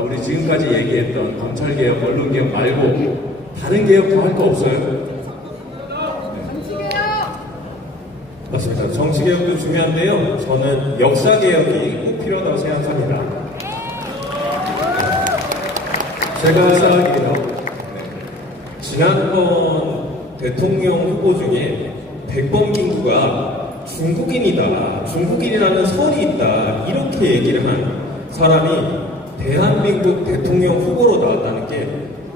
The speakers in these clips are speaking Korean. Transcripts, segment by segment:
자, 우리 지금까지 얘기했던 검찰개혁, 언론개혁 말고 다른 개혁도 할 거 없어요? 맞습니다. 정치개혁도 중요한데요. 저는 역사개혁이 꼭 필요하다고 생각합니다. 제가 생각해요. 지난번 대통령 후보 중에 백범김구가 중국인이라는 설이 있다 이렇게 얘기를 한 사람이 대한민국 대통령 후보로 나왔다는 게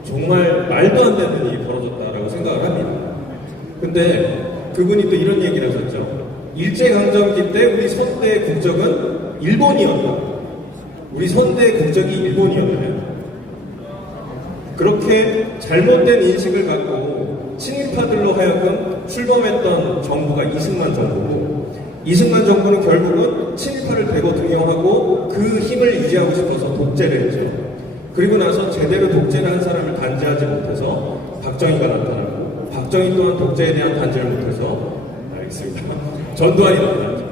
정말 말도 안 되는 일이 벌어졌다라고 생각을 합니다. 근데 그분이 또 이런 얘기를 하셨죠. 일제강점기 때 우리 선대 국적은 일본이었다. 우리 선대 국적이 일본이었다면 그렇게 잘못된 인식을 갖고 친일파들로 하여금 출범했던 정부가 이승만 정부고, 이승만 정부는 결국은 친일파를 대거 등용하고 그 힘을 유지하고 싶어서 독재를 했죠. 그리고 나서 제대로 독재를 한 사람을 단죄하지 못해서 박정희가 나타나고, 박정희 또한 독재에 대한 단죄를 못해서 알겠습니다. 전두환이 나타났죠.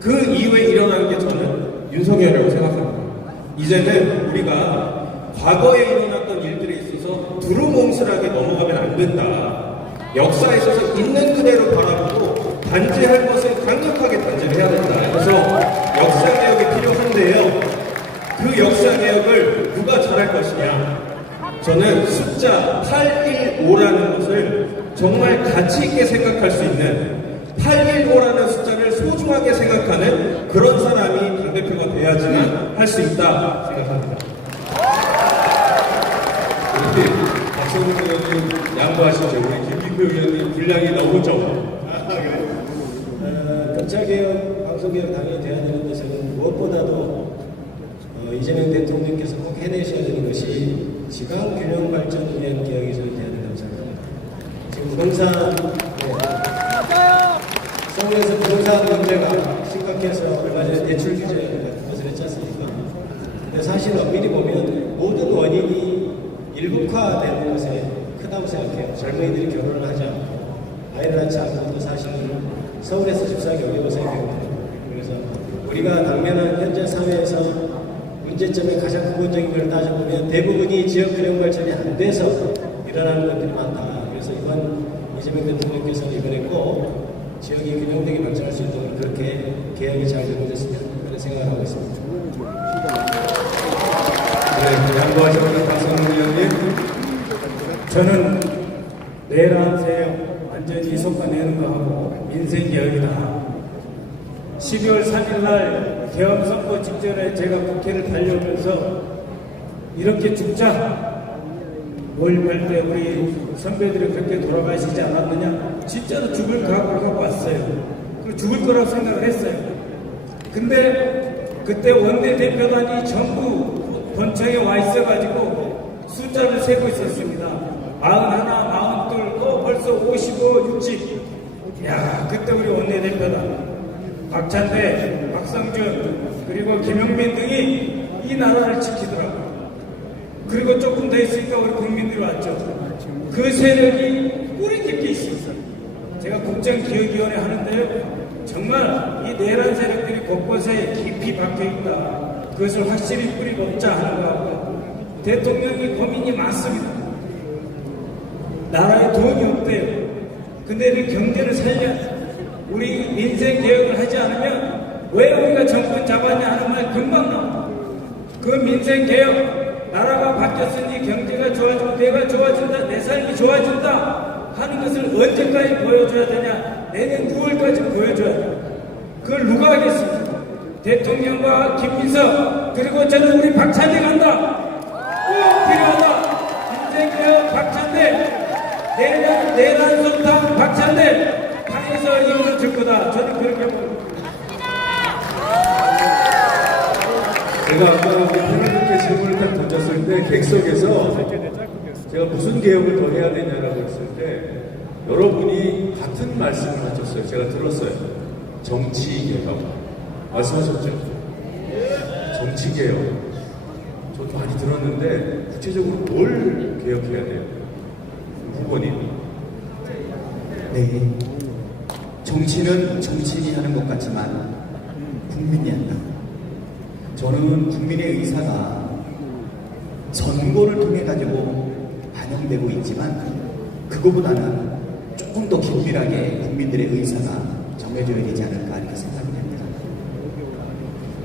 그 이후에 일어난 게 저는 윤석열이라고 생각합니다. 이제는 우리가 과거에 일어났던 일들에 있어서 두루뭉술하게 넘어가면 안 된다. 역사에 있어서 있는 그대로 바라보고 단죄할 것은 강력하게 단죄를 해야 된다. 그래서 역사개혁이 필요한데요. 그 역사개혁을 누가 잘할 것이냐. 저는 숫자 815라는 것을 정말 가치 있게 생각할 수 있는 815라는 숫자를 소중하게 생각하는 그런 사람이 당대표가 돼야지만 할 수 있다 생각합니다. 박성훈 의원님 양보하시죠. 우리 김민표 의원님 분량이 너무 적어. 검찰개혁, 방송개혁 당연히 돼야 되는 것은 무엇보다도 이재명 대통령께서 꼭 해내셔야 되는 것이 지방균형발전위원 개혁이 저는 돼야 된다고 생각합니다. 지금 부동산, 서울에서 부동산 문제가 심각해서 얼마 전에 대출 규제 같은 것을 했지 않습니까? 근데 사실 엄밀히 보면 모든 원인이 일국화되는 것에 크다고 생각해요. 젊은이들이 결혼을 하지 않고 아이를 낳지 않는 것도 사실은 서울에서 집사하기 어려워 생각합니다. 그래서 우리가 당면한 현재 사회에서 문제점의 가장 근본적인 걸 따져보면 대부분이 지역균형 발전이 안 돼서 일어나는 것들이 많다. 그래서 이번 이재명 대통령께서는 이번에 꼭 지역이 균형되게 발전할 수 있도록 그렇게 개혁이 잘 되어졌으면 그런 생각을 하고 있습니다. 네, 양보하시는 박성훈 의원님. 저는 내란세 완전히 솎아내는 거하고 민생개혁이다. 12월 3일날 계엄선거 직전에 제가 국회를 달려오면서 이렇게 죽자 5.18 때 우리 선배들이 그렇게 돌아가시지 않았느냐, 진짜로 죽을 각오를 하고 왔어요. 그리고 죽을 거라고 생각을 했어요. 근데 그때 원내대표단이 전부 본청에 와 있어가지고 숫자를 세고 있었습니다. 41, 42, 벌써 55, 60. 야, 그때 우리 원내대표단 박찬대, 박성준, 그리고 김용민 등이 이 나라를 지키더라고요. 그리고 조금 더 있으니까 우리 국민들이 왔죠. 그 세력이 뿌리 깊게 있었어요. 제가 국정기획위원회 하는데요. 정말 이 내란 세력들이 곳곳에 깊이 박혀있다. 그것을 확실히 뿌리 놓자 하는 거하고, 대통령이 고민이 많습니다. 나라에 돈이 없대요. 근데 이 경제를 살려 우리 민생 개혁을 하지 않으면 왜 우리가 정권 잡았냐 하는 말 금방 나와. 그 민생 개혁, 나라가 바뀌었으니 경제가 좋아지고 내가 좋아진다, 내 삶이 좋아진다 하는 것을 언제까지 보여줘야 되냐? 내년 9월까지 보여줘야 돼. 그걸 누가 하겠습니까? 대통령과 김민석, 그리고 저는 우리 박찬대 간다. 꼭 필요하다. 민생개혁 박찬대, 내란 선탕 박찬대, 당에서 이루어질 줄 거다. 저는 그렇게 봅니다. 제가 아까 패널분께 질문을 딱 던졌을 때 객석에서 제가 무슨 개혁을 더 해야 되냐라고 했을 때 여러분이 같은 말씀을 하셨어요. 제가 들었어요. 정치개혁 말씀하셨죠? 정치개혁 저도 많이 들었는데 구체적으로 뭘 개혁해야 돼요? 후보님. 네. 정치는 정치인이 하는 것 같지만 국민이 한다. 저는 국민의 의사가 선거를 통해 가지고 반영되고 있지만 그거보다는 조금 더 긴밀하게 국민들의 의사가 정해져야 되지 않을까 이렇게 생각이 됩니다.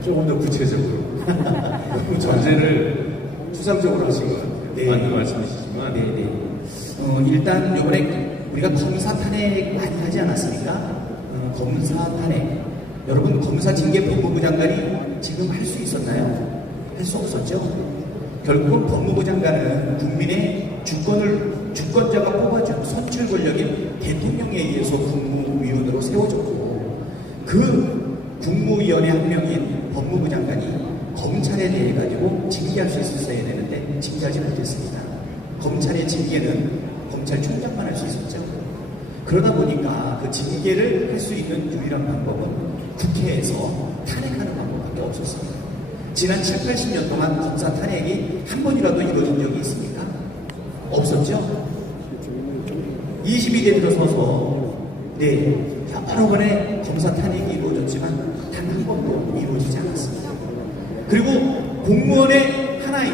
조금 더 구체적으로 전제를 추상적으로 하신 것 같아요. 네. 맞는 말씀이시지만 네네. 일단 이번에 우리가 검사 탄핵 많이 하지 않았습니까? 검사 탄핵. 여러분 검사 징계 법무부 장관이 지금 할 수 있었나요? 할 수 없었죠. 결국은 법무부 장관은 국민의 주권자가 뽑아준 선출 권력인 대통령에 의해서 국무위원으로 세워졌고 그 국무위원회 한 명인 법무부 장관이 검찰에 대해 가지고 징계할 수 있었어야 되는데 징계하지 못했습니다. 검찰의 징계는 검찰총장만 할 수 있었죠. 그러다 보니까 그 징계를 할 수 있는 유일한 방법은 국회에서 탄핵하는 방법밖에 없었습니다. 지난 7, 80년 동안 검사 탄핵이 한 번이라도 이루어진 적이 있습니까? 없었죠? 22대 들어서서 여러 번의 검사 탄핵이 이루어졌지만 단 한 번도 이루어지지 않았습니다. 그리고 공무원의 하나인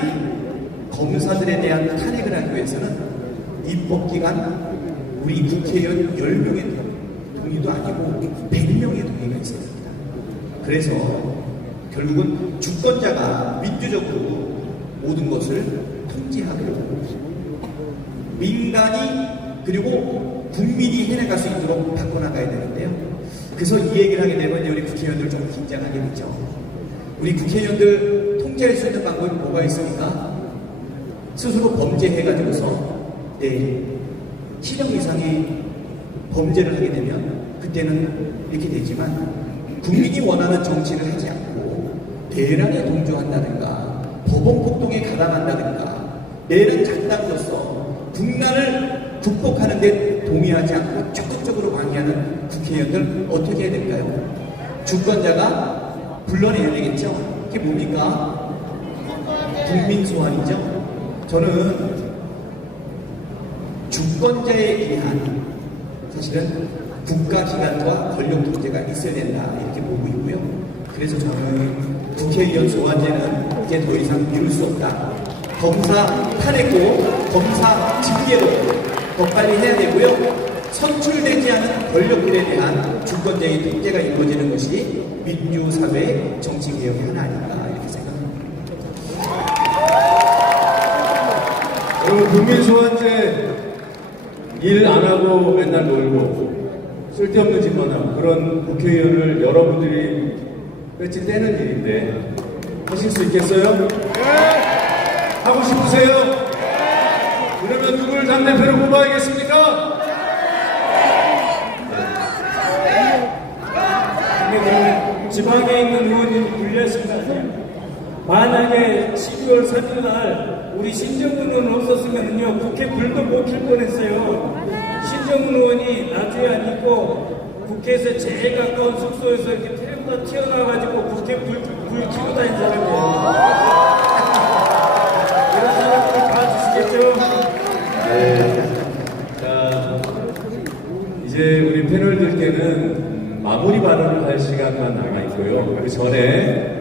검사들에 대한 탄핵을 하기 위해서는 입법기관 우리 국회의원 10명의 동의도 아니고 100명의 동의가 있어야 됩니다. 그래서 결국은 주권자가 민주적으로 모든 것을 통제하고 민간이 그리고 국민이 해나갈 수 있도록 바꿔나가야 되는데요. 그래서 이 얘기를 하게 되면 우리 국회의원들 좀 긴장하게 되죠. 우리 국회의원들 통제할 수 있는 방법이 뭐가 있습니까? 스스로 범죄해가지고서 실형 이상의 범죄를 하게 되면 그때는 이렇게 되지만 국민이 원하는 정치를 하지 않고 대란에 동조한다든가 법원 폭동에 가담한다든가 내란 작당으로서 국난을 극복하는 데 동의하지 않고 적극적으로 방해하는 국회의원들 어떻게 해야 될까요? 주권자가 불러내야 되겠죠? 그게 뭡니까? 국민 소환이죠? 저는 주권자에 의한 사실은 국가기관과 권력 통제가 있어야 된다 이렇게 보고 있고요. 그래서 저는 국회의원 소환제는 이제 더 이상 미룰 수 없다. 검사 탄핵도 검사 징계도 더 빨리 해야 되고요. 선출되지 않은 권력들에 대한 주권자의 통제가 이루어지는 것이 민주사회의 정치개혁의 하나 아닌가 이렇게 생각합니다. 여러분 국민소환제 일 안 하고 맨날 놀고 쓸데없는 짓만 하고 그런 국회의원을 여러분들이 배지 떼는 일인데 하실 수 있겠어요? 하고 싶으세요? 그러면 누굴 당대표로 뽑아야겠습니까? 근데 그러면 지방에 있는 의원이 불리하신 거 아니에요? 만약에 12월 3일 날 우리 신정근 의원 없었으면요 국회 불도 못 켤 뻔했어요. 신정근 의원이 나주에 안 있고 국회에서 제일 가까운 숙소에서 이렇게 태우다 튀어나와가지고 국회 불 켜고 다닌 사람이에요. 이런 사람들 봐주시겠죠? 네. 자, 이제 우리 패널들께는 마무리 발언을 할 시간만 남아 있고요. 그 전에